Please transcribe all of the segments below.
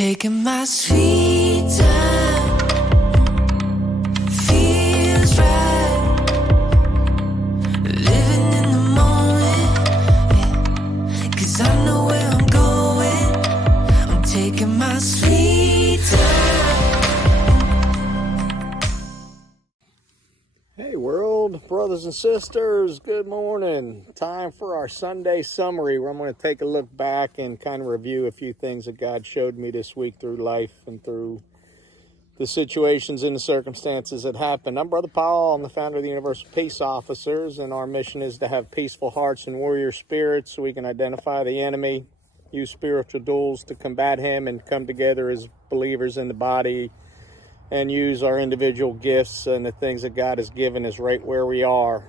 taking my sweet time, feels right, living in the moment, yeah. 'Cause I know where I'm going, I'm taking my sweet time. Hey world, brothers and sisters, good morning. Time for our Sunday summary where I'm going to take a look back and kind of review a few things that God showed me this week through life and through the situations and the circumstances that happened. I'm Brother Paul. I'm the founder of the Universal Peace Officers, and our mission is to have peaceful hearts and warrior spirits so we can identify the enemy, use spiritual tools to combat him, and come together as believers in the body and use our individual gifts and the things that God has given us right where we are.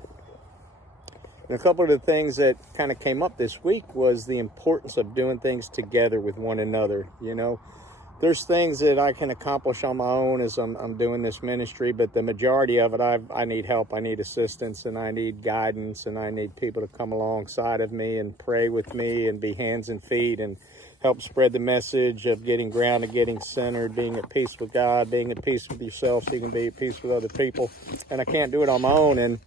And a couple of the things that kind of came up this week was the importance of doing things together with one another. You know, there's things that I can accomplish on my own as I'm doing this ministry, but the majority of it, I need help, I need assistance, and I need guidance, and I need people to come alongside of me and pray with me and be hands and feet and help spread the message of getting grounded, getting centered, being at peace with God, being at peace with yourself so you can be at peace with other people. And I can't do it on my own. And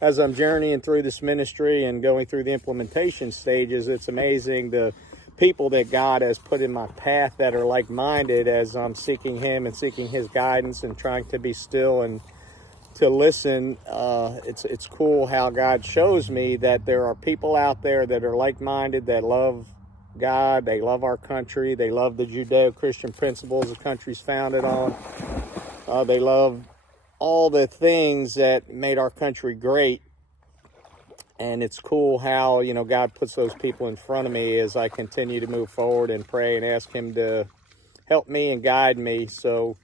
as I'm journeying through this ministry and going through the implementation stages, it's amazing the people that God has put in my path that are like-minded as I'm seeking Him and seeking His guidance and trying to be still and to listen. It's cool how God shows me that there are people out there that are like-minded, that love God, they love our country, they love the Judeo-Christian principles the country's founded on. They love all the things that made our country great. And it's cool how, you know, God puts those people in front of me as I continue to move forward and pray and ask Him to help me and guide me. So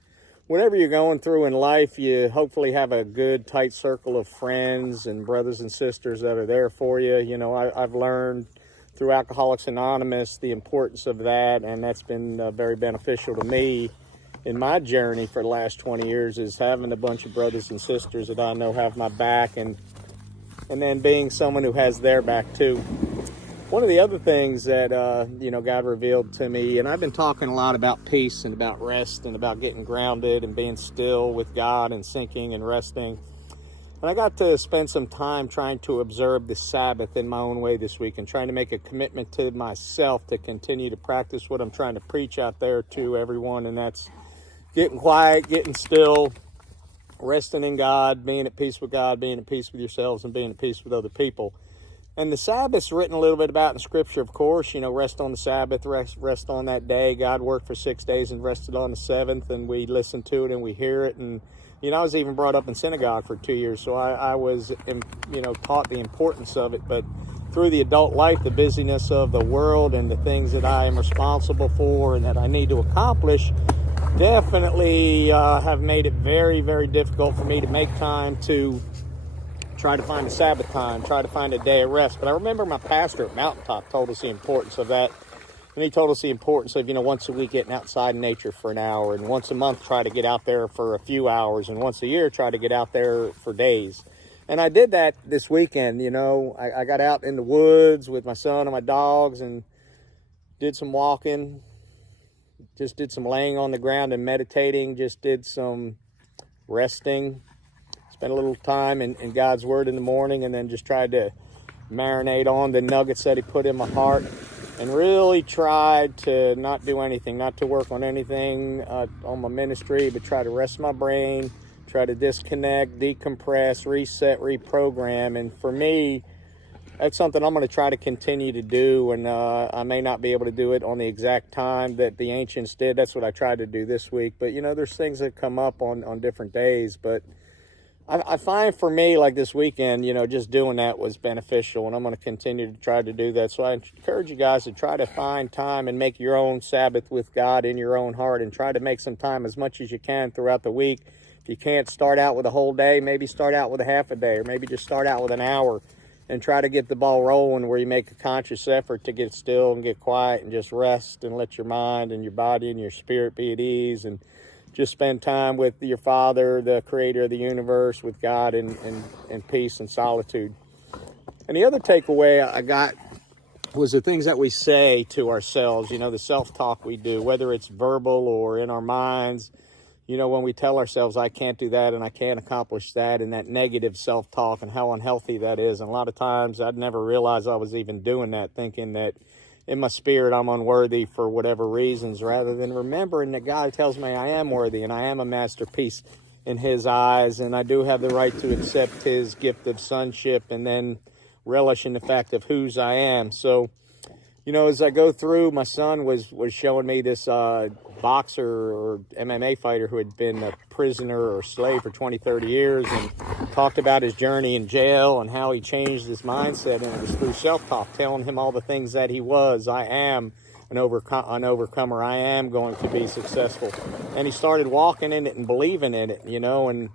whatever you're going through in life, you hopefully have a good, tight circle of friends and brothers and sisters that are there for you. You know, I've learned through Alcoholics Anonymous the importance of that, and that's been very beneficial to me in my journey for the last 20 years, is having a bunch of brothers and sisters that I know have my back, and then being someone who has their back too. One of the other things that you know, God revealed to me, and I've been talking a lot about peace and about rest and about getting grounded and being still with God and sinking and resting. And I got to spend some time trying to observe the Sabbath in my own way this week and trying to make a commitment to myself to continue to practice what I'm trying to preach out there to everyone, and that's getting quiet, getting still, resting in God, being at peace with God, being at peace with yourselves, and being at peace with other people. And the Sabbath's written a little bit about in Scripture, of course. You know, rest on the Sabbath, rest on that day. God worked for 6 days and rested on the seventh, and we listen to it and we hear it. And you know, I was even brought up in synagogue for 2 years, so I was, you know, taught the importance of it. But through the adult life, the busyness of the world and the things that I am responsible for and that I need to accomplish definitely have made it very, very difficult for me to make time to try to find a Sabbath time, try to find a day of rest. But I remember my pastor at Mountaintop told us the importance of that. And he told us the importance of, you know, once a week getting outside in nature for an hour, and once a month try to get out there for a few hours, and once a year try to get out there for days. And I did that this weekend. You know, I got out in the woods with my son and my dogs and did some walking, just did some laying on the ground and meditating, just did some resting, spent a little time in God's Word in the morning, and then just tried to marinate on the nuggets that He put in my heart. And really tried to not do anything, not to work on anything on my ministry, but try to rest my brain, try to disconnect, decompress, reset, reprogram. And for me, that's something I'm going to try to continue to do. And I may not be able to do it on the exact time that the ancients did. That's what I tried to do this week. But, you know, there's things that come up on different days. But I find for me, like this weekend, you know, just doing that was beneficial, and I'm going to continue to try to do that. So I encourage you guys to try to find time and make your own Sabbath with God in your own heart, and try to make some time as much as you can throughout the week. If you can't start out with a whole day, maybe start out with a half a day, or maybe just start out with an hour, and try to get the ball rolling where you make a conscious effort to get still and get quiet and just rest and let your mind and your body and your spirit be at ease, and just spend time with your Father, the creator of the universe, with God in peace and solitude. And the other takeaway I got was the things that we say to ourselves, you know, the self-talk we do, whether it's verbal or in our minds. You know, when we tell ourselves, I can't do that and I can't accomplish that, and that negative self-talk and how unhealthy that is. And a lot of times I'd never realize I was even doing that, thinking that in my spirit I'm unworthy for whatever reasons, rather than remembering that God tells me I am worthy and I am a masterpiece in his eyes, and I do have the right to accept his gift of sonship and then relish in the fact of whose I am. So, you know, as I go through, my son was showing me this boxer or MMA fighter who had been a prisoner or slave for 20, 30 years, and talked about his journey in jail and how he changed his mindset, and it was through self-talk, telling him all the things that he was. I am an overcomer. I am going to be successful. And he started walking in it and believing in it, you know, and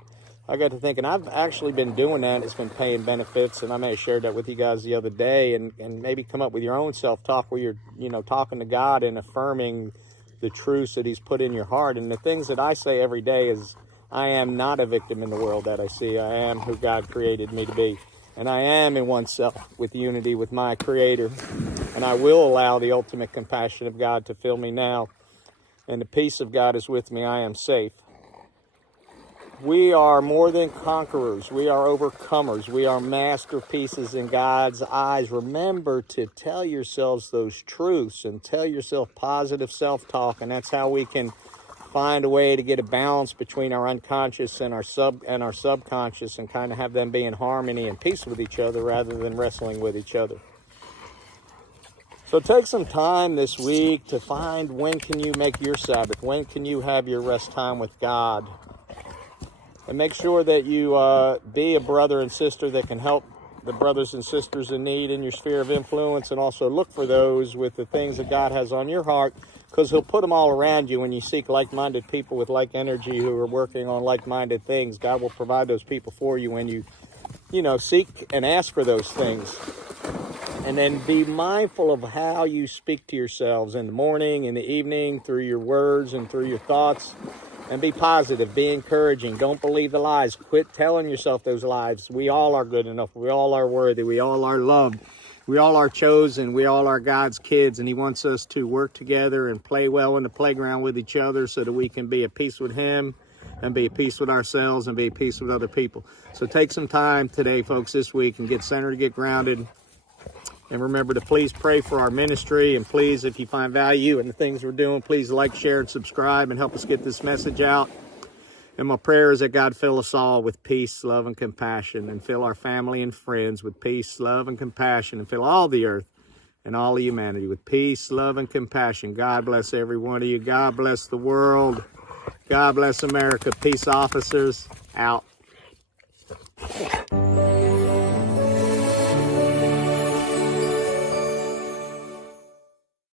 I got to thinking, I've actually been doing that. It's been paying benefits, and I may have shared that with you guys the other day, and maybe come up with your own self-talk where you're, you know, talking to God and affirming the truths that he's put in your heart. And the things that I say every day is, I am not a victim in the world that I see. I am who God created me to be. And I am in oneself with unity with my Creator. And I will allow the ultimate compassion of God to fill me now. And the peace of God is with me. I am safe. We are more than conquerors. We are overcomers. We are masterpieces in God's eyes. Remember to tell yourselves those truths and tell yourself positive self-talk, and that's how we can find a way to get a balance between our unconscious and our subconscious, and kind of have them be in harmony and peace with each other rather than wrestling with each other. So take some time this week to find, when can you make your Sabbath? When can you have your rest time with God? And make sure that you be a brother and sister that can help the brothers and sisters in need in your sphere of influence, and also look for those with the things that God has on your heart, because he'll put them all around you when you seek like-minded people with like energy who are working on like-minded things. God will provide those people for you when you seek and ask for those things. And then be mindful of how you speak to yourselves in the morning, in the evening, through your words and through your thoughts. And be positive, be encouraging. Don't believe the lies. Quit telling yourself those lies. We all are good enough. We all are worthy. We all are loved. We all are chosen. We all are God's kids. And he wants us to work together and play well in the playground with each other, so that we can be at peace with him and be at peace with ourselves and be at peace with other people. So take some time today, folks, this week, and get centered, get grounded. And remember to please pray for our ministry. And please, if you find value in the things we're doing, please like, share, and subscribe, and help us get this message out. And my prayer is that God fill us all with peace, love, and compassion, and fill our family and friends with peace, love, and compassion, and fill all the earth and all of humanity with peace, love, and compassion. God bless every one of you. God bless the world. God bless America. Peace officers out.